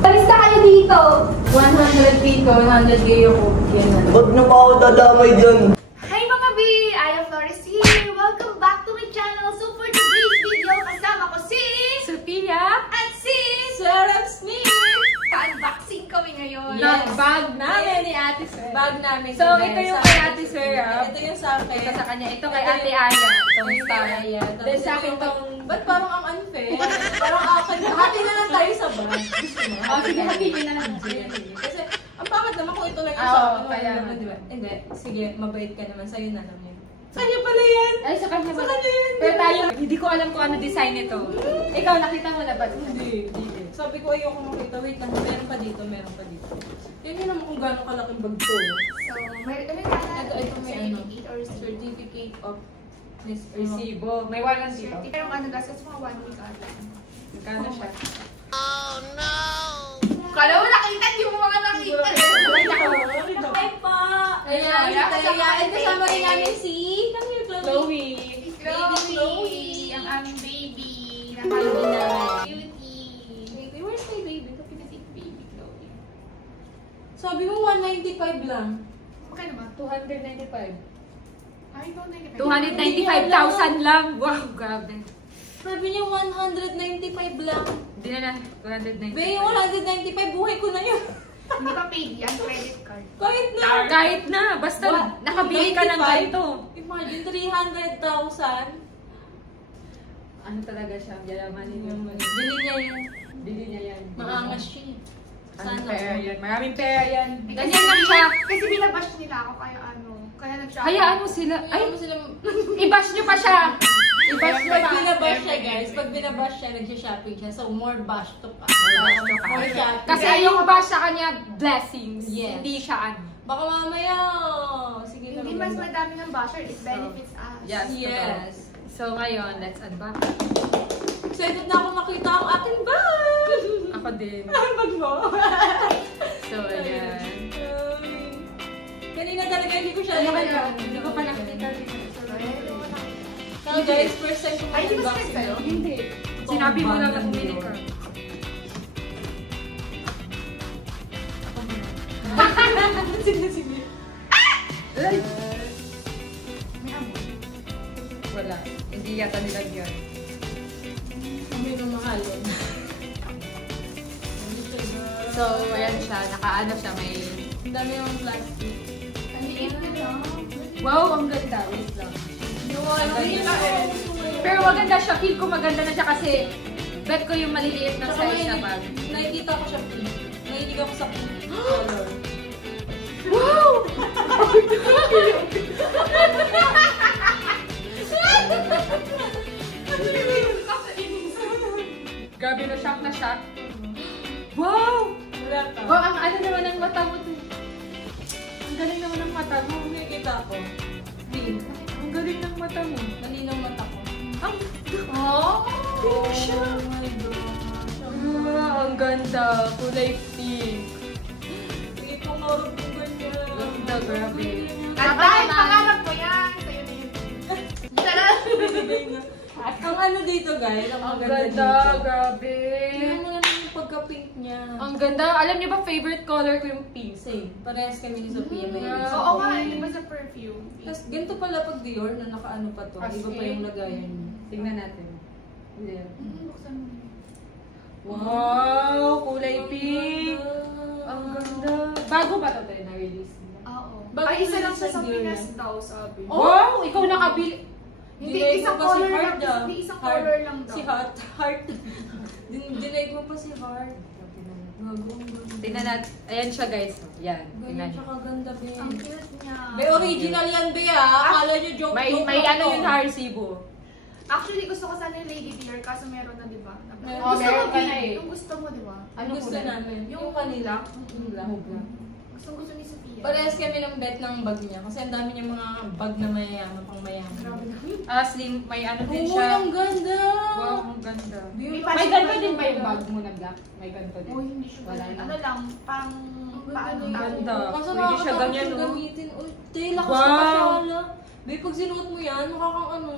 Balis na kayo dito! 100 dito, 100 kayo ko. Ba't na pa ako dadamay dyan? Hi mga B! I am Flores here! Welcome back to my channel! So for today's video, kasama ko si Sophia at si Sarah Smith. Unboxing kami ngayon. Yes. Bag namin ni Ate Sir. Bag namin. So, ito yung kay Ate Sir. Ito yung sa akin. Ito sa kanya. Ito kay Ate Aya. Itong star. Then sa akin tong... Ba't parang ang unfair? Parang akin. Hati na lang tayo sa bag. Oh, sige, hatiin na lang. Kasi, ang pangit naman kung ito lang yung Oo, sa akin. kaya naman, di ba? Hindi. Sige, mabait ka naman. Sa'yo na lang yun. Sa'yo pala yan! Ay, sa kanya ba? Sa kanya yan! Pero tayo, hindi ko alam kung ano design ito. Ikaw, nakita mo na ba? Hindi. Sabi ko, ayoko makita. Wait lang, meron pa dito. Tingnan naman kung gano'ng kalaking bag to. So, may Ito may ano, certificate of Resibo. May walang dito. Pero ano gastos mga 1 week ata. Magkano siya? Kala mo nakita, hindi mo mga nakita. Hi po! Ayan, kasama rin namin si... Chloe. Chloe, ang aming baby. Baby na. Cutie. Baby, where's my baby? Kapinating baby, Chloe. Sabi mo 195 lang. Okay naman. 295. Ay, ikaw na 295,000 lang. Wow, grabe. Sabi niya 195 lang. Hindi na lang. 295. Be, yung 195, buhay ko na yun. Hindi pa paid yan, credit card. Kahit na. Kahit na. Basta nakabili ka ng 95? ganito. Imagine, 300,000. Ano talaga siya? Yalamanin niya. Bili niya yan. Bili niya yan. Maangas siya. Maraming Sana. pera yan. Maraming pera yan. Ganyan lang siya. Kasi binabash nila ako kaya ano. Kaya nag-shopping. Hayaan mo sila. Ay, Ayaw mo sila... i-bash niyo pa siya. I-bash niyo Pag pa. binabash siya, guys, pag binabash siya, nagsha-shopping siya. So, more bash to pa. More shopping. Kasi yung bash sa kanya, blessings. Yes. Hindi siya ano. Baka mamaya, sige na. Hindi mas madami ng basher, it benefits us. Yes. Yes. So ngayon, let's unbox. Excited na ako makita ang ating bag! Ako din. Ang bag mo? So, ayan. Kanina talaga hindi ko siya Hindi ko pa nakikita rin. So guys, first time ko Ay, di ba mag-unbox sa'yo? sa'yo. Hindi. Sinabi mo lang na bumili ka. Sige. Ay! May amoy. Wala. Hindi yata nilagyan. Kami na mahalin. So, ayan siya. Nakaano siya. May... Ang dami yung plastic. Ang liit na lang. Wow, ang ganda. Wait lang. Pero Pero maganda siya. Feel ko maganda na siya kasi bet ko yung maliliit na size na bag. nakikita ko siya pink. Nahilig ako sa pink color. Wow! Grabe na shock na shock. Wow! Wala ka. Wow, ang ano naman ng mata mo. Ang galing naman ng mata mo. Nakikita ko. Pink. Ang galing ng mata mo. Malinaw mata ko. Ang... Oh! Pink siya. my God. Ang ganda. Kulay pink. Sige, pangarap ko ganyan. Ganda, grabe. Dahil pangarap ko yan. Sa'yo na yun. Sarap! Ang ano dito guys, ang Ang maganda ganda, dito. grabe. Tingnan mo naman yung pagka-pink niya. Ang ganda. Alam niyo ba favorite color ko yung pink? Same. Parehas kami ni Sophia. May Yeah. Oo nga, iba sa perfume. Tapos ganito pala pag Dior na nakaano pa to. As Iba pa in? yung lagayan niya. Tingnan natin. Hindi. Buksan mo. Wow! Kulay pink! Ang ganda. Bago ba ito tayo na-release? Oo. Bago Ay, isa lang sa siya sa Dior Pinas yan. daw, sabi. Oh! Wow! Ikaw nakabili. Hindi, Denied isang mo pa si color Heart, lang. ah. Hindi, isang Heart. color lang daw. Si Heart. Denied mo pa si Heart. Gagong ganda. Tingnan natin. Ayan siya guys. Yan. Ganyan Tingnan siya niyo. kaganda, be. Ang cute niya. Be, original yan, be, ah. Akala niyo joke. May joke may lang ano to. yung resibo. Actually, gusto ko sana yung Lady Dear, kaso meron na, di ba? Meron. Gusto Meron mo, ka Bi? na eh. Yung gusto mo, di ba? Ano gusto kulay? namin? Yung kanila. Lahog lang. Gusto ni Sophia. Parehas kami ng bet ng bag niya. Kasi ang dami niya mga bag na mayayaman, pang mayaman. Grabe na. Slim. May ano din Oo, siya. ang ganda! Wow, ang ganda. May May fashion ganito pa din yung ba yung bag? bag mo na black? May ganito din. Oh, hindi siya. Wala na. Ano lang, pang... paano Ang ganda. Kaso Pwede siya nakakatakot ganyan, siyang no? gamitin. Uy, tayo, lakas Wow! wow. Sa pasyala. Be, pag sinuot mo yan, makakang ano.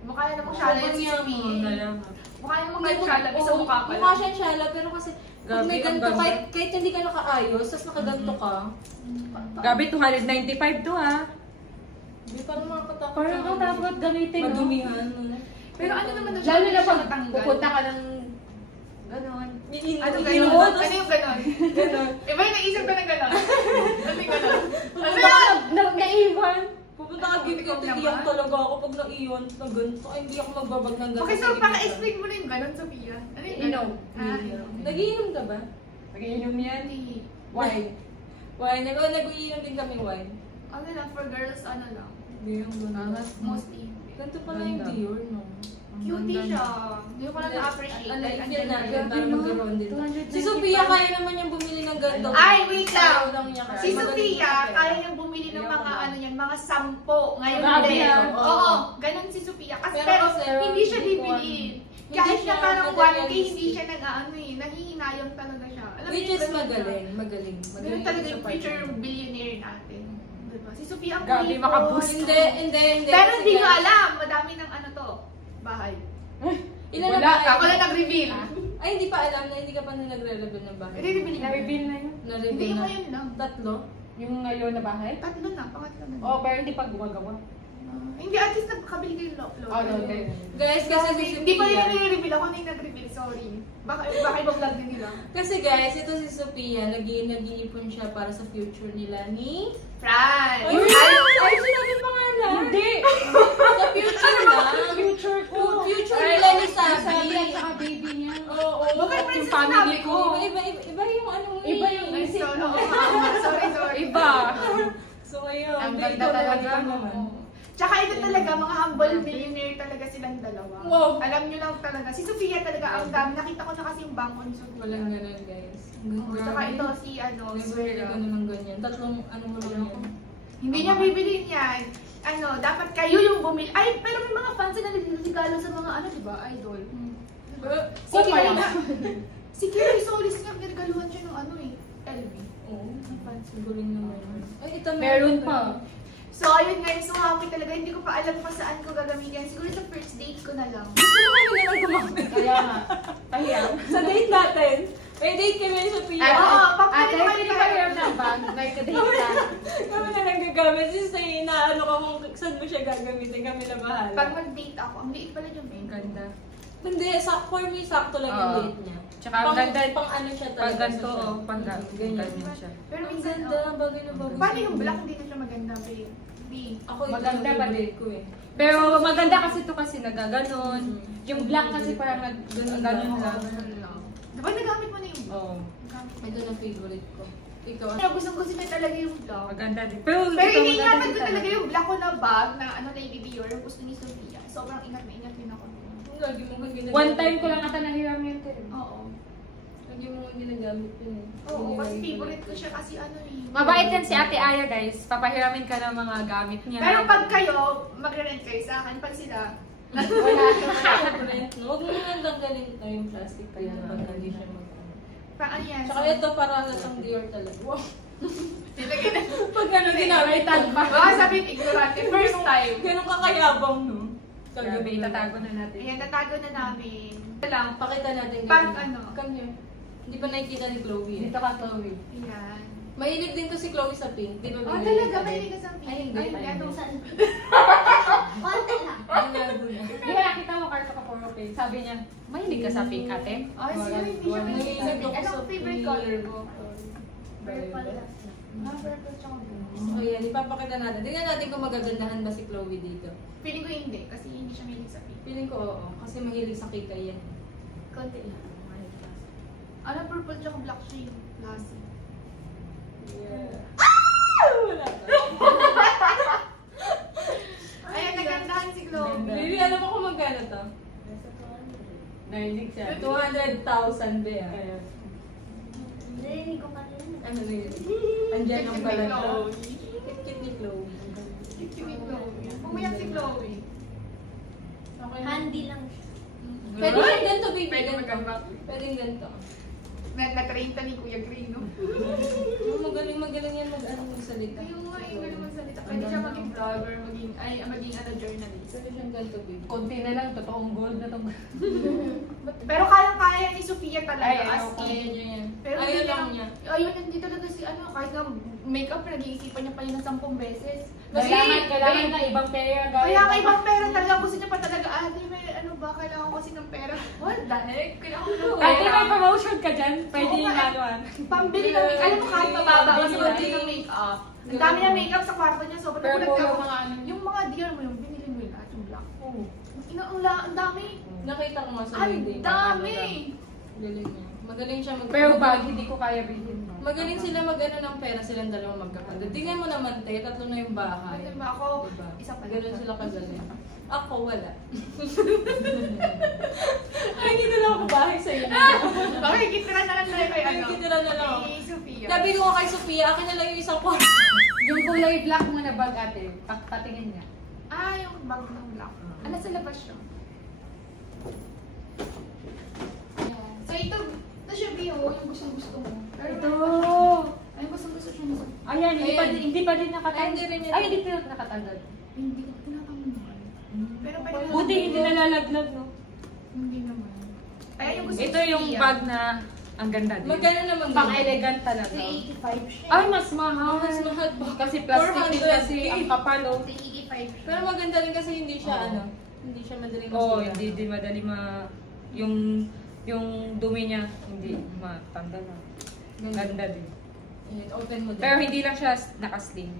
Mukha na pong shala yan si Sobrang Sophia. yaman. Kaya nga. Mukha yung mga shalab, isa mukha pa Mukha lang. siyang shala, pero kasi pag Gabi, may ang ganito, ganda. kahit hindi ka nakaayos, tapos nakaganto ka, Gabi, 295 to ha. hindi pa naman makatakot. Parang ang dapat gamitin, no? Madumihan. Pero ano naman na siya? Lalo na pag matanggal. pupunta ka ng gano'n. Ano Iinit. ganon? Ano yung ganon? Ganon. Iba yung naisip ko ng ganon. Ano yung ganon? Ano Baka yan? naiwan. Pupunta ka dito, Ikaw naman. iiyak talaga ako pag naiwan na ganito. Ay, hindi ako magbabag ng ganito. Okay, so paka-explain mo na yung ganon, Sophia. Ano yung ganon? Inom. Nagiinom ka ba? Nag-iinom yan. Hindi. Wine. Wine. Nag-iinom din kami wine. Ano lang, for girls, ano lang. Hindi yung gano'n. Mostly. Ganito pala yung Ganda. Dior, no? Cutie siya. Hindi ko lang na-appreciate. Ano, Like, yun na, andyan yun, na. para magkaroon din. 295. Si Sophia, kaya naman niyang bumili ng ganito. Ay, wait lang. Ayaw lang niya kasi Si magaling Sophia, siya, pero- kaya niyang bumili ng Ayaw mga ko ba? ano yan, mga 10. Ngayon Grabe din. yan. Oo, ganun si Sophia. Kasi Pero pero, kasi, hindi siya hindi ko bibili. Hindi Kahit siya na parang 1K, hindi materialistic. siya nag-ano eh. Nahihinayang talaga siya. Alam Which niyo, is ganun siya. magaling. Magaling. Ganun talaga sa yung part future niya. billionaire natin. Diba? Si Sophia ang Gabi, kulit makaboost. Hindi. Pero Kasi hindi nyo guys, alam, madami ng ano to, bahay. Ilan Wala, na ba? Ako lang nag-reveal. Ay, hindi pa alam na hindi ka pa na nagre-reveal ng bahay. I-reveal na. Na-reveal na yun. Hindi, Na-reveal na. ngayon lang. Tatlo? Yung ngayon na bahay? Tatlo na, pangatlo na. Oo, pero hindi pa gumagawa. Hindi, at least nagkabili kayo load. Oh, okay. Guys, kasi si Hindi pa nila Sophia. nire-reveal. Ako na yung nag-reveal, sorry. Baka iba-vlog din nila. Kasi guys, ito si Sophia, nag-iipon siya para sa future nila ni... Fran! Ay, ay, sinabi pangalan. Hindi! Sa future lang. Future ko. Future nila ni Sabi Sabi. at saka baby niya. Oo. Bakit Yung princess family sinabi ko. ko? Iba yung ano mo Iba eh. yung Ay, isip sorry, mo. sorry. Iba. So ayun, Ang baby ganda ko talaga naman. Oo. Tsaka ito talaga, mga humble millionaire talaga silang dalawa. Wow. Alam nyo lang talaga. Si Sophia talaga ang dami. Nakita ko na kasi yung bank on Sophia. Walang ganun guys. Oo, tsaka ito si ano, Never Swera. ko naman ganyan. Tatlong ano mo lang yan. Hindi niya bibiliin yan. Ano, dapat kayo yung bumili. Ay, pero may mga fans na nagregalo sa mga ano, di ba? Idol. Si Oh, Kira wala. Si Kira Solis nga, nagregaluhan siya ng ano eh. LV. Oo. Guling naman. Ay, ito Meron pa. So, ayun guys, so happy talaga. Hindi ko pa alam kung saan ko gagamitin. Siguro sa first date ko na lang. Gusto mo kami naman gumamit. Kaya nga. Pahiya. Sa date natin. May date kami sa Sophia. Oo, papalit Ate, naman hindi tayo. pa rin ng bag. Nagkadate ka. Kami na lang gagamit. Since na inaano ka kung saan mo siya gagamitin. Kami na bahala. Pag mag-date ako, ang liit pala yung Ang date. ganda. Hindi, for me, sakto lang yung Oo. date niya. Tsaka ang ganda. Pang ano siya talaga. Pag ganito, siya. pag Ganyan. ganyan siya. Pero Ang minsan, ganda, bagay na bagay. paano yung black hindi na siya maganda, babe? Ako ito Maganda yung pa favorite ko eh. Pero maganda kasi ito kasi nagaganon. Yung black kasi parang Ganun nagganon lang. lang. Diba nagamit mo na yung black? Oo. Ito na favorite ko. Ikaw. Pero gustong-gusto niya talaga yung black. Maganda din. Pero Pero ito, iniingatan maganda ko din talaga yung black ko na bag na ano Lady Dior, yung gusto ni Sophia. Sobrang ingat na ingat din ako. Lagi mo kang ginagamit. One time ko lang ata nahiram yun. Oo. Lagi mo kang ginagamit yun eh. Oo, kasi favorite ko siya kasi ano eh. Mabait yan si Ate Aya, guys. Papahiramin ka ng mga gamit niya. Pero pag kayo, mag-rent kayo sa akin, pag sila, wala siya. Favorite, no? Huwag mo nang tanggalin na yung plastic kaya pag hindi siya mag pa ano yan. Tsaka ito para sa Dior talaga. Wow. Ilagay na. Pag ano ginamit pa. Baka sabihin ignorante, first time. Ganun kakayabang, no? Gabi, itatago na natin. Ayan, natago na namin. Ito lang. Pakita natin. Pag ganun. ano? Come here. Hindi pa nakikita ni Chloe. eh. Dito ka, Chloe. Ayan. Mahilig din to si Chloe sa pink. Di ba? Oh, binili talaga, ka may din? ligas ang Ay, hindi. Ay, Ay, ano, hindi. saan? Konti lang. Ang gago na. Di ba nakita mo, Carto ka puro pink? Sabi niya, mahilig ka sa pink, ate? Ay, sino hindi siya Wala. mahilig sa pink? Wala. Anong favorite color mo? Violet. Purple. Ah, purple tsaka blue. So yan, ipapakita natin. Tingnan natin kung magagandahan ba si Chloe dito. Feeling ko hindi, kasi hindi siya mahilig sa pink. Feeling ko oo, kasi mahilig sa kikay yan. Konti lang. Ano, purple tsaka black siya yung classy. Yeah. Wala Ayan, nagandahan si Chloe. Baby, alam mo kung magkano to? Nahilig siya. 200,000 ba yan? Kaya, Narinig ko kanina. Ano na yun? Andiyan ang Cute pala ni to. Chloe. Kit-kit ni Chloe. Cute ni Chloe. Pumayak si Chloe. Okay. Handy lang siya. Pwede yung ganito, baby. Pwede Ganito. magkambak. Pwede yung ganito. Na-train ta ni Kuya Gray, no? Magaling yan mag-ano magsalita. Yung nga, yung galing magsalita. Pwede siya maging vlogger, maging journalist. Pwede siyang ganito, babe. Konti na lang, totoong gold na tong. Pero kaya ni Sofia talaga, Ay, as Kaya in. niya yan. Pero Ayaw hindi lang lang niya. Ayun, hindi talaga si kahit nga makeup, nag-iisipan niya pa yun ng 10 beses. Kailangan na ibang pera. Kaya ka ibang pera talaga, gusto niya pa talaga, may ano ba, kailangan ko kasi ng pera. What the heck? Kailangan ko ng Ate, pera. may promotion ka dyan. Pwede Oo, yung eh. manuan. Pambili ng makeup. Alam mo, kahit mababa kasi Bili pambili lang. ng makeup. Ang dami ng makeup sa kwarto niya, sobrang Pero nagulat puro ako. mga ano. Yung mga deal mo, yung binili mo yun, at yung black. Oo. Ang dami. Nakita ko nga sa Ang wedding. dami. Galing niya. Magaling siya mag- Pero bag, hindi ko kaya bilhin. Magaling sila mag-ano ng pera silang dalawa magkapatid. Tingnan mo naman, te, tatlo na yung bahay. Pwede ba ako? Diba? Isa pa Ganun sila kagaling. Ako, wala. Ay, hindi na lang ako bahay sa'yo. Makikitira na lang tayo kay ano. Makikitira na lang ako. Kay Sofia. Sabi ko kay Sofia, akin na lang yung isang kwarto. Yung kulay black mo na bag, ate. Patingin niya. Yung bag ng black. Ano sa labas siya? Ayan. So ito siya, Bio, yung gusto mo. Pero Ito. Ay, gusto siya nito. Ayan, hindi pa din Ay, nakatanggal. hindi rin yan. Ay, hindi pa nakatanggal. Hindi ko tinatanggol. Pero pwede Buti hindi nalalaglag, no? Hindi naman. Ay, yung gusto Ito yung bag na ang ganda din. Magkano naman Pang-elegant talaga. 385 siya. Ay, mas mahal. Mas mahal pa. Kasi plastic din 400. kasi ang kapal, oh. 385 siya. Pero maganda rin kasi hindi siya Oo. ano. Hindi siya madaling Oo, masira. hindi din madali yung dumi niya, hindi matanggal na. Ganda din. Ayan, open mo din. Pero hindi lang siya nakasling.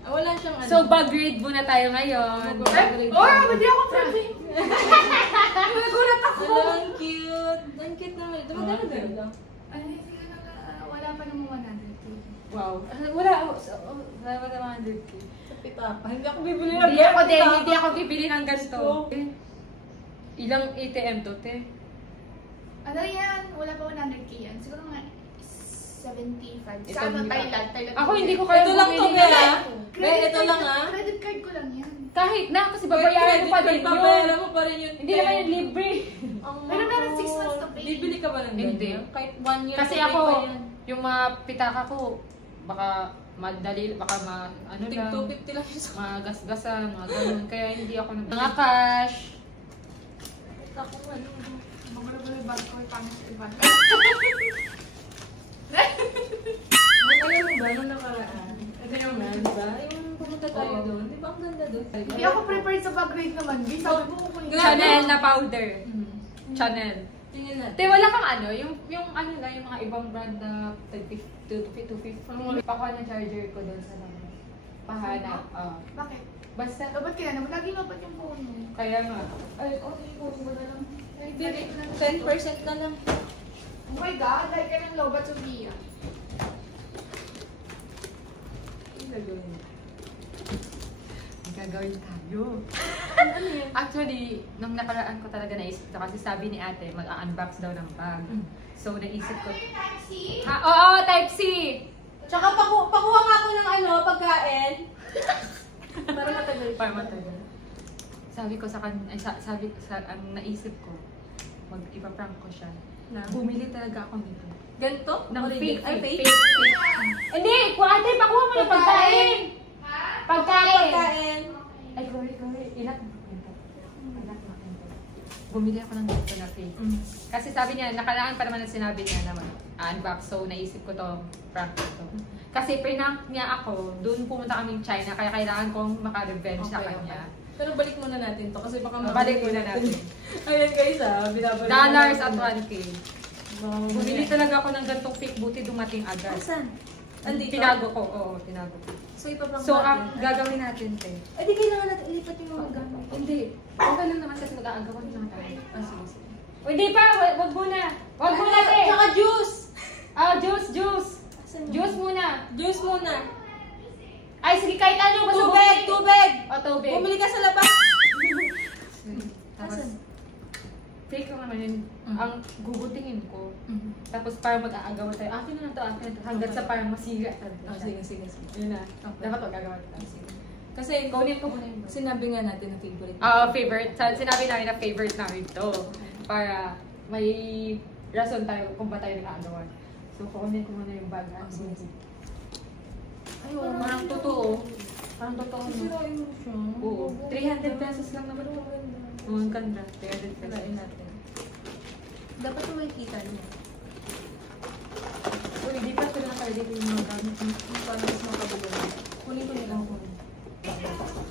Wala siyang ano. So, bag grade muna tayo ngayon. Hindi ako pwede. Nagulat ako! Hello, ang cute. Ang cute naman. Ito magkano Okay. ganda? Ay, sige na wala pa namang 100. Wow. Wala pa naman 100k. Sa pitapa. Hindi ako bibili ng Hindi ako bibili ng ganito. Ilang ATM to, te? Ano yan? Wala pa 100k yan. Siguro mga 75. Ito, Sa ano, di ba? Thailand. Ako hindi ko kaya Ito lang to, bumili. Bea. Credit Ito card- lang, ah. Credit card ko lang yan. Kahit na, kasi babayaran mo pa din yun. Babayaran mo pa rin yun. Hindi naman yung libre. Pero meron 6 months to pay. Bibili ka ba ng Hindi. ganyan? Kahit 1 year Kasi to pay ako, pa yan. yung mga pitaka ko, baka madali, baka ano Tig lang, 250 lang yun sa magasgasan, mga ganun. Kaya hindi ako mga cash. ako. Ano? Magulabala yung bag ko. Paano sa iba? Alam mo ba, nung nakaraan? Ito yung ba? Yung pumunta tayo Oo. doon. Di ba ang ganda doon? Hindi ako prepared sa bag grade naman. Di, sabi ko kung Chanel na powder. Hmm. Chanel. Tingnan natin. Te, wala kang ano, yung ano lang, yung mga ibang brand na 250. Pakuha ng charger ko doon sa labas. Pahanap. Bakit? Basta, Dapat kaya naman. Lagi naman yung phone mo. kaya nga. Ay, yung phone mo na lang. Ay, Bili, dali ko na lang. 10% na lang. Oh my God, like ka ng lobat Sofia. Ang gagawin tayo. Ano yun? Actually, nung nakaraan ko talaga naisip ito kasi sabi ni ate, mag-unbox daw ng bag. So, naisip ko, Taxi? oo, type C! Tsaka pakuha nga ako ng ano, pagkain. Para matagal. Para matagal. Sabi ko sa ang naisip ko, mag-ipaprank ko siya. Na? Bumili talaga ako nito. Ganito? Ng fake, Ay, fake, fake? fake. Hindi, ate, pakuha mo ng pagkain! Ha? Pagkain! Pagkain. Ay, Cory, ilat mo kwento. Ilat mo kwento. Bumili ako ng ganito na fake. Kasi sabi niya, nakaraan pa naman ang sinabi niya na mag-unbox. So, naisip ko to, prank ko to. Kasi prank niya ako, doon pumunta kaming China, kaya kailangan kong maka-revenge sa Okay, kanya. Pero balik muna natin to kasi baka Balik muna natin. Ayan guys binabalik. Dollars at 1K. Bumili Bumili talaga ako ng ganitong fake, buti dumating agad. Asan? Andito? Tinago ko, oo, tinago ko. So ipaprank So, natin. ang gagawin natin, te. Eh di kailangan natin ilipat yung mga gamit. Hindi. Okay lang naman kasi mag-aagawan lang tayo. Sige, sige. Hindi pa, wag muna. Wag muna, te. Tsaka juice! Juice. Asan yun? Juice muna. Juice muna. Ay, sige, kahit ano. Basta Tubig! bumili. Tubig! O, tubig. Bumili ka sa labas! Tapos, Asan? fake ko naman yun. Mm. Ang gugutingin ko. Tapos parang mag-aagawan tayo. Akin na to, akin na to. Hanggang sa parang masira talaga Oh, siya. sige. Yun na. Okay. Dapat mag-aagawan tayo. Sige. Kasi Kunin ko muna yung sinabi nga natin na favorite. favorite. Sinabi namin na favorite namin to. Para may rason tayo kung ba tayo nag-aagawan. So, kukunin ko muna yung bag. Ay, Parang totoo. Parang totoo. No? Sisirain mo siya. Oo. 300 pesos lang naman ito. Oo, ang ganda. 300 pesos. Sisirain natin. Dapat ito makikita niya. Uy, di pa sila kayo dito yung mga gamit. Paano mas makabulo? Kunin ko nila ako.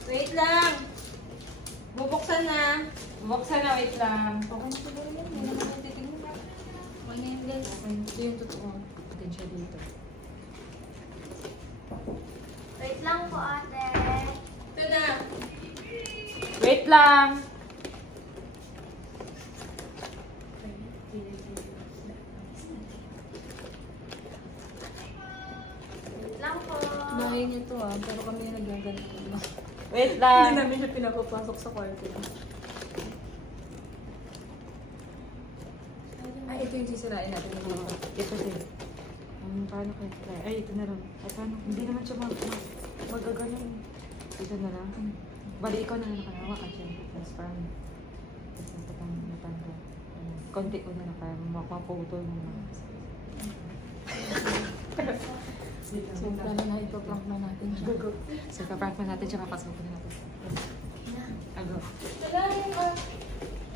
Wait lang! Bubuksan na! Buksan na, wait lang. Okay na siguro yan. Hindi naman yung titignan na. Okay na yun guys. Okay, ito yung totoo. Atin siya dito. Wait lang po, ate. Ito na! Wait lang! Wait lang po. Bahay niya to pero kami yung nagaganito. Wait Hindi lang! namin siya pinapapasok sa kwarto. Ay, ito yung sisirain natin. Ito din. Paano kayo try? Ay, ito na lang. Ay, paano? Hindi naman siya magagaling. Ito na lang. Bali, ikaw na lang nakalawa kasi. Tapos parang natanggal. Konti ko na lang kaya makaputol mo na. So, paano na ipaprank na natin siya? So, kaprank na natin siya, papasukin na natin. Ago. Wala yung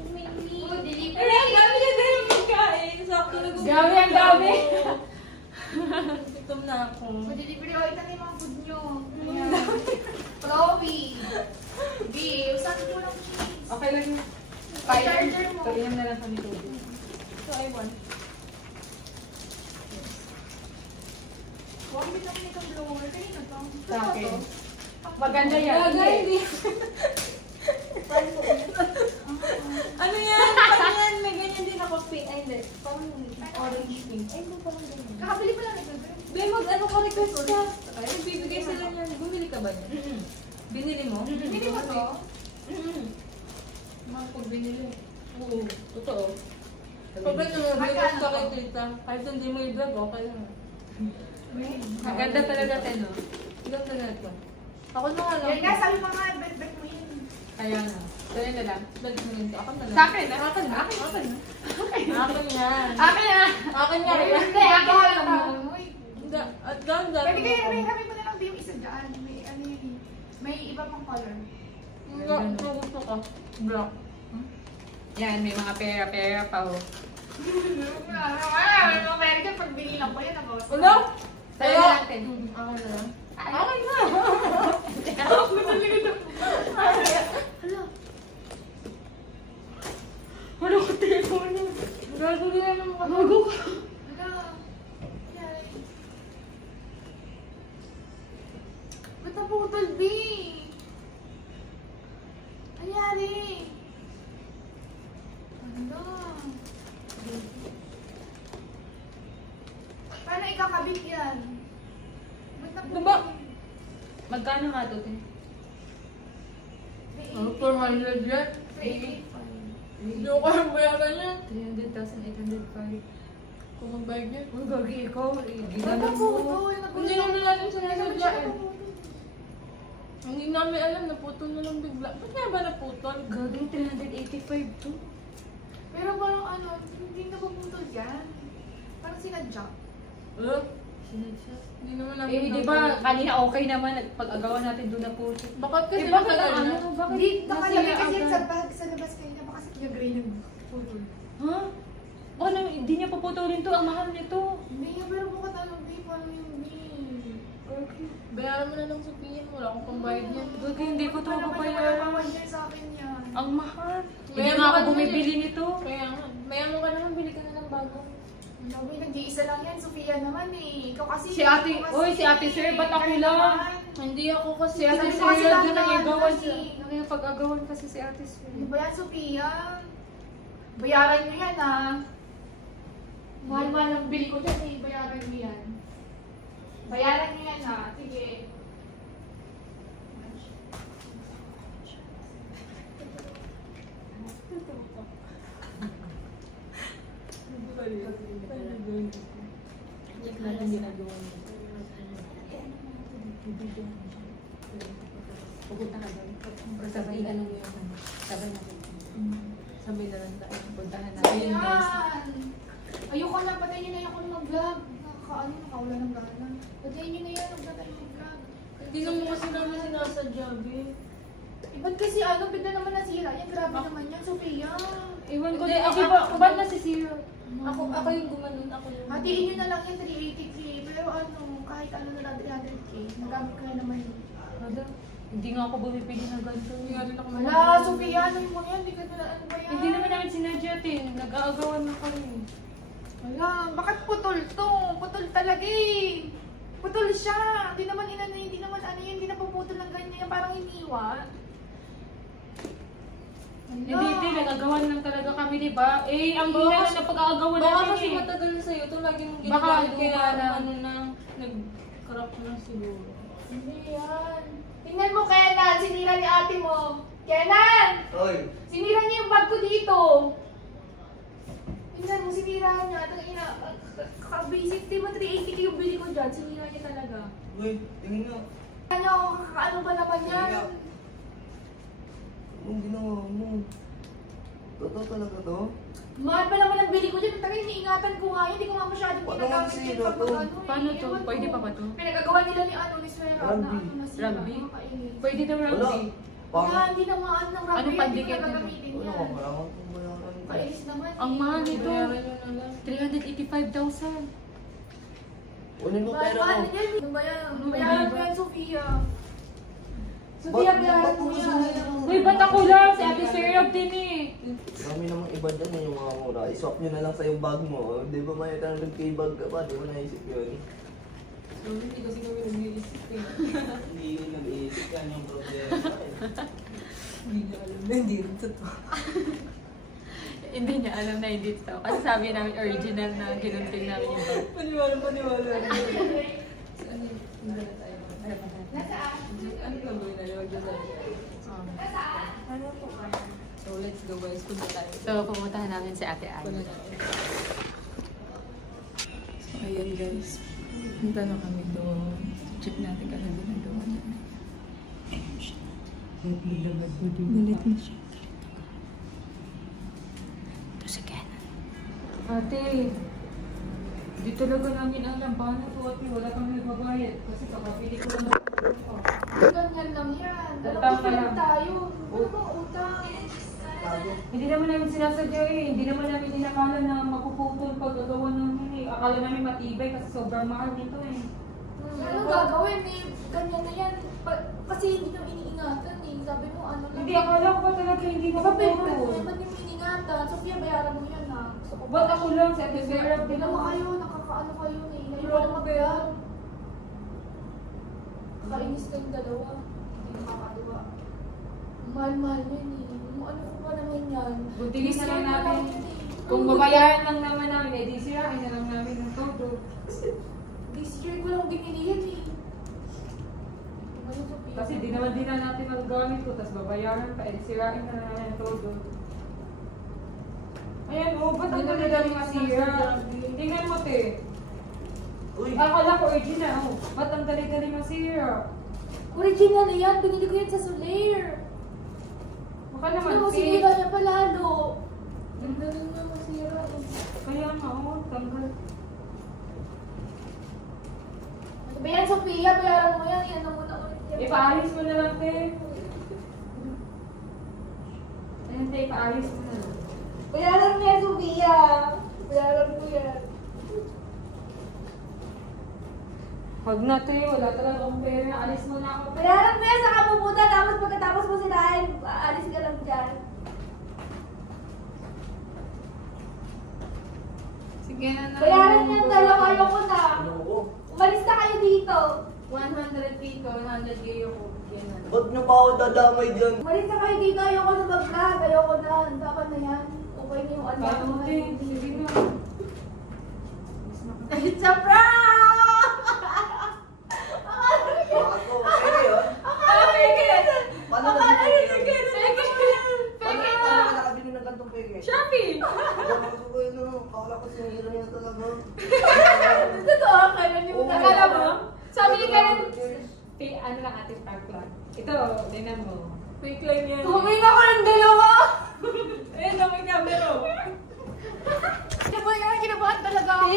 Mimi. Ay, ang dami niya dahil magkain. Sakto na gusto. Dami, ang dami. Gutom na ako. Madelivery ako ito yung mga food nyo. Ayan. Chloe. B, usasin mo lang cheese. Okay lang yun. Charger mo. So, inom na lang kami tubig. So, I want. Huwag mo lang itong blower. Kaya na to. Sa akin. Maganda yan. Bagay, hindi. Ano yan? Paano yan? May ganyan din ako pink. Ay, hindi. Parang orange pink. Ay, hindi parang ganyan. Kakabili pa lang ito. Be, mag-ano ka request ka? Ay, bibigay sila niyan. Bumili ka ba niyan? Binili mo? Bili mo to? Mga pag binili. Oo, totoo. Pag nag-request ka kay tita, kahit hindi mo i-vlog, okay lang. Maganda talaga, Teno. Ilang ka na ito? Ako na nga lang. Yan nga, sabi mo nga, bet mo yun. Kaya na. So, yun na lang. Vlog mo yun. Ako na lang. Sa akin na. Akin na. Akin na. Akin yan. Akin na! Akin nga. Hindi, ako lang mo. Hindi. At doon, doon. Pwede kayo rin, kami mo na lang yung isa dyan. May, ano yun, may iba pang color. Hindi. Ang gusto ko. Black. Yan, may mga pera-pera pa, oh. May mga pera dyan, pag binilang ko yan, ako. Ano? Sa'yo na lang, Ten. Akin na lang. Akin na! Wala ko telepono. Gagawin na naman ako. Bago ka. Ba't naputol, B? Anyari? Ano? Paano ikakabit yan? Ba't naputol? Diba? Magkano nga to, Ten? 400 yan. 385. Hindi ko kaya bayaran yan. 300,805. Kung magbayad yan. Uy, gagi ikaw. Ba't Ginanong mo. naputol? Hindi naman natin sinasadya eh. Hindi namin alam, naputol na lang bigla. Ba't nga ba naputol? Gagi, 385 to. Pero parang ano, hindi na puputol yan. Parang sinadya. Sinadya. Hindi naman namin Eh, di ba, kanina okay naman. Pag-agawan natin doon na po. Bakit kasi Eh, bakit nakagal ang na? ano? Bakit Hindi, nakalagay nasira kasi agad? sa bag sa labas kanina. Baka sa kanya gray ng putol. Ha? Baka na, hindi niya paputulin to. Ang mahal nito. Hindi nga, pero kung katanong, B, paano yung B? Bayaran mo na lang sa PN mo. Wala akong pambayad niyan. Gagi, hindi ko to Paano naman mababayaran. naman niya sa akin yan? Ang mahal. Hindi Kaya nga ako mahal bumibili nito. Kaya nga, mayaman ka naman, bili ka na ng bago. Nabi, nag-iisa lang yan. Sofia naman eh. Ikaw kasi. Si ate, ikaw kasi, oy, si ate Sir, ba't ako lang? Hindi ako kasi. Si ate Sabi Sir, ko kasi yun dati na na nag-agawan kasi. siya. Nakipag-agawan kasi si ate Sir. Ano ba yan, Sofia? Bayaran niyo yan ah. Mahal-mahal ang bili ko dyan eh. Bayaran niyo yan. Bayaran niyo yan ah. Sige. Check natin ginagawa niya. Pupunta ka doon. Sabay ano mo yung sabay na. Sabay na lang tayo. Puntahan Sige natin. yan. Ayoko na, patayin niyo na ako mag-vlog. Nakawala ng gana. Patayin niyo na yan, huwag na tayo mag-vlog. Hindi naman kasi namin sinasadya, be. Ba't kasi bigla naman nasira yan? Grabe naman yan, Sophia. Iwan ko Hindi, na. ako- Di ba, ba't nasisira? Ako yung gumanon, ako yung Hatiin nyo na lang yan, 380k. Pero kahit ano na lang 300k. Nagamit ko na naman yun. Wala. Hindi nga ako bumibili ng ganito. Hindi nga rin ako Wala, Sophia, ano mo yan? Hindi ka na, ano ba yan? Hindi naman namin sinadya, Tin. Nag-aagawan na kami. Wala, bakit putol to? Putol talaga eh. Putol siya. Hindi naman hindi naman hindi na puputol ng ganyan. Parang iniwan. Hindi, Tin. Nag-aagawan lang talaga kami, di ba? Eh, ang hina na pag-aagawan Baka namin kasi eh. matagal na sa'yo. Ito lagi mong Baka ginagawa. kaya na- ano na, nag-crack na siguro. Hindi yan. Tingnan mo, Kenan. Sinira ni ate mo. Kenan! Oy, Sinira niya yung bag ko dito. Tingnan mo, sinira niya. Basic, di ba 380k yung bili ko dyan? Sinira niya talaga. uy, tingin nga. Ano, ano ba naman yan? Anong ginawa mo? Totoo talaga to? Mahal pa naman ang bili ko dyan. Talagang iniingatan ko nga. Hindi ko nga masyadong Paano ginagamit kasi yun ito pag to? Paano to? Ewan ko. Pwede pa ba to? Pinagagawa nila ni Swera na Rambi. nasira. Rambi? Nakakainis. Pwede daw Wala. Ramsey. Wala, hindi na mga ng Rambi. Anong Hindi pandikit ko nito? gagamitin Wala yan. ka, kailangan kong bayaran. Kainis naman. Ang mahal nito. Bayaran nyo na lang. 385,000. Kunin mo pera ko. Mahal yan. Bayaran ko yan, Sophia. Ba't Sophia, bayaran mo mo yan. Uy, ba't ako lang? Si Ate Serap din eh. Marami namang iba dyan eh, yung mga mura. I-swap nyo na lang sa yung bag mo. Di ba may tanong nag-K-bag ka pa? Di ba naisip yun? So, hindi kasi kami nag-iisip eh. Hindi yun nag-iisip yan yung problema. Hindi niya alam na hindi rin totoo. Hindi niya alam na hindi ito. Kasi sabi namin original na ginunting namin yung bag. Paniwala. So, ano yun? Hindi na tayo. Nasaan? Ano lang ba yun? Aliwag dyan tayo. Nasaan? So, let's go guys. Punta tayo. So, pumuntahan namin si Ate Punta Anne. tayo. So, ayan guys. Punta na kami doon. Check natin kung ano ginagawa niya. Galit na siya. Ito si Kenan. Ate, di talaga namin alam paano to at wala kami nagbabayad. Kasi kakapili ko lang. Ganyan lang yan. Utang Dalawa ka lang. tayo. Ano ba utang? Hindi naman namin sinasadya eh. Hindi naman namin inakala na mapuputol pag gagawa namin eh. Akala namin matibay kasi sobrang mahal nito eh. Ano gagawin eh? Ganyan na yan. Kasi hindi nyo iniingatan eh. Sabi mo ano lang. Hindi, akala ko ba talaga hindi Diba favorite mo mapuputol? yan? Ba't yung iniingatan? Sophia, bayaran mo yan ha. Gusto ko Ba't ako lang si Ate Serap? Dalawa kayo, nakakaano kayo eh. Ngayon wala mag-vlog. Nakainis kayong dalawa. Hindi nakakatuwa. Mahal-mahal mo yun eh. Ano ko pa naman yan? Buntingin na lang Discard natin. yun eh. Kung babayaran lang naman namin, eh di sirain na lang namin ng todo. This year ko lang binili yan eh. Ano, Sophia? Kasi di naman din na natin ang gamit ko, tapos babayaran pa, eh sirain na lang namin ng todo. Ayan, oh, ba't ang dali-dali masira? Tingnan mo, te. Uy! Akala ko original, oh. Ba't ang dali-dali masira? Original na yan. Binili ko yan sa Solaire. Baka naman, Ano mo, fake. sinira niya pa lalo. Ang galing na masira. Kaya nga, oh, tanggal. Ano ba yan, Sophia? Bayaran mo yan. Yan ang muna ulit yan. Ipaalis mo na lang, te. Ayan, te, ipaalis mo na lang. Bayaran mo yan, Sophia. Bayaran mo yan. Huwag na, te. Wala talaga akong pera. Alis mo na ako, te. Bayaran mo yan. Saka pupunta. Tapos pagkatapos mo sirahin, aalis ka lang dyan. Sige na na. Bayaran mo yan. Dalawa ayoko na. Ano ko? Umalis na kayo dito. 100 dito, 100 kayo ko. Yan na. Ba't nyo pa ako dadamay dyan? Umalis na kayo dito. Ayoko na mag-vlog. Ayoko na. Dapat na yan. Okay na yung ano. Paano, te? Sige na. It's a prank! Ako, pwede yun? Akala ko yun! Paano Akala naging yun! pwede yun? Fake it! Paano ka nakabili ng gantong peke? Shopee! Gano'n ko yun, ano? Akala ko sinira niya talaga. Totoo, akala niyo. Oo. Akala mo? Sabi niya ganun. Ano lang ating park lang. Ito, tingnan mo. Fake lang yan. Huminga ko ng dalawa! Ayun na may camera. ba yan? Kinabahan talaga ako.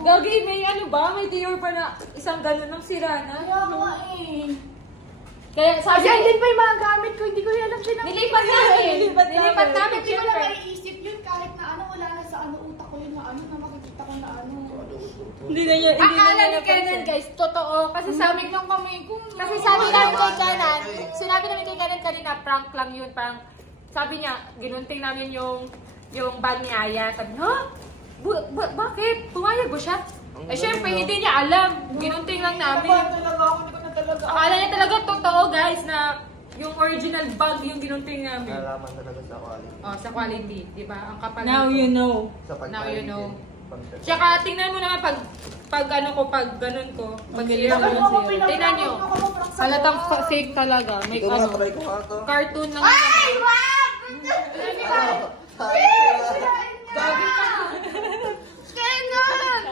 Gagi, may ano ba? May tiyor pa na isang ganun ng sira na. Kaya nga eh. Kaya Kasi sabi, andin pa yung mga gamit ko, hindi ko rin alam siya. nilipat namin. Nilipat namin, Hindi ko lang syempre. maiisip yun kahit na ano, wala na sa ano utak ko yun na ano, na makikita ko na ano. Hindi na niya, Akala ni Kenan guys, totoo. Kasi sabi Sabi lang kami kung... Kasi sabi namin kay Kanan, sinabi namin kay Kanan kanina, prank lang yun, parang, sabi niya, ginunting namin yung bag ni Aya. Sabi niya, ha? Bakit? Pumayag ba siya? Eh, syempre, hindi niya alam. Ginunting lang namin. Kinabahan talaga ako, hindi ko na talaga Akala niya talaga totoo, guys, na yung original bag yung ginunting namin. Nalaman talaga sa quality. Oh, sa quality, di ba? Ang kapal Now nito. you know. Sa Now you know. pagkain. Tsaka, tingnan mo naman pag ano ko, pag ganun ko. Pag Magaling ganun naman ko. siya. Tingnan nyo. Halatang fake talaga. May Ito nga, ano, try ko nga to. cartoon lang. Ay, wag! Gabi ka. Kenan!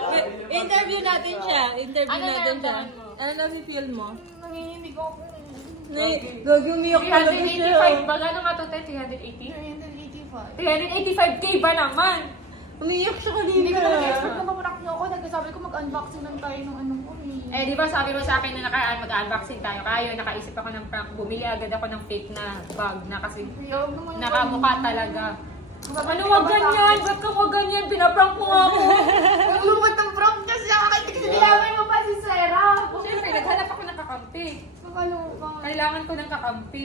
Interview natin siya. Interview Ano natin siya. nararamdaman mo? Ano na feel mo? Nanginginig ako. Gagi, umiyak talaga siya. 385 ba? Gano'n nga to, 380? 385. 385k ba naman? Umiyak siya Hindi ko talaga expect kanina. na maprank niyo ako. Nagsasabi ko mag-unboxing lang tayo ng ano ko eh. Eh, di ba sabi mo sa akin na nakaraan mag-unboxing tayo. Kaya nakaisip ako ng prank. Bumili agad ako ng fake na bag na kasi Ayaw naman yung nakamukha talaga. Ano wag ganyan? Ba't ka wag ganyan? Pinaprank mo nga ako. Ang lumot ng prank kasi nakakita kasi nilamay mo pa si Sarah. Siyempre, naghanap ako ng kakampi. Nakaloka. Kailangan ko ng kakampi.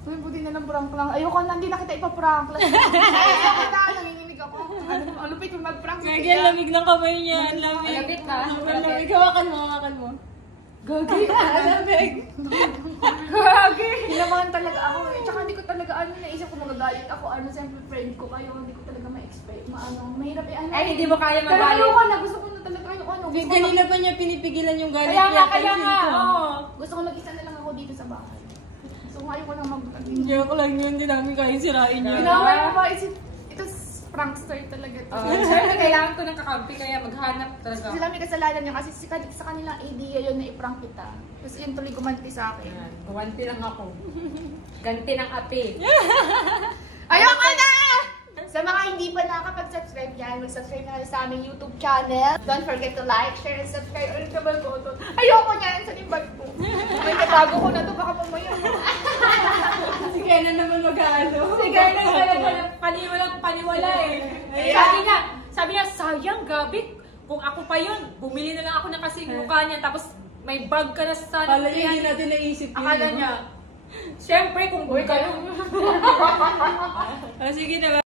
Uy, buti na lang prank lang. Ayoko na, hindi na kita ipaprank. Ayoko na, nanginginig ako. Ang lupit yung mag-prank. Gagi, ang lamig ng kamay niya. Ang lamig. Malapit ba? Ang lamig. Hawakan mo, hawakan mo. Gagi. Ang lamig. Gagi! Hinabahan talaga ako eh. Tsaka hindi ko talaga naisip ko magagalit ako. Siyempre friend ko kayo. Hindi ko talaga ma-expect. Mahirap eh. Ay, hindi mo kaya Pero magalit. ayoko na, gusto ko na talaga ayoko. Gusto ko Kanina pa niya pinipigilan yung galit Kaya niya. nga, oo. Gusto ko mag-isa na lang ako dito sa bahay. So ayoko na Joke lang yun, hindi namin kaya sirain yun. Ginaway mo ba? Ito prankster talaga to. Siyempre, kailangan ko ng kakampi kaya maghanap talaga. Sila may kasalanan niya kasi sa kanilang idea yun na i-prank kita. Tapos yun tuloy gumanti sa akin. Ayan, guwanti lang ako. Ganti ng api. Ayoko na! Sa mga hindi pa nakakapag-subscribe yan, mag-subscribe na kayo sa aming YouTube channel. Don't forget to like, share, and subscribe. Ulit na ko to. Ayoko niyan sa limbag ko. May katago ko na to, baka mamaya. Si Kenan naman mag-ano. Si Garnet talaga paniwala eh. Sabi niya, sayang gabi. Kung ako pa yun, bumili na lang ako ng kasing mukha niya. Tapos may bag ka na sa Akala niya hindi natin naisip yun. Akala niya. Siyempre, kung gano'n. Sige na.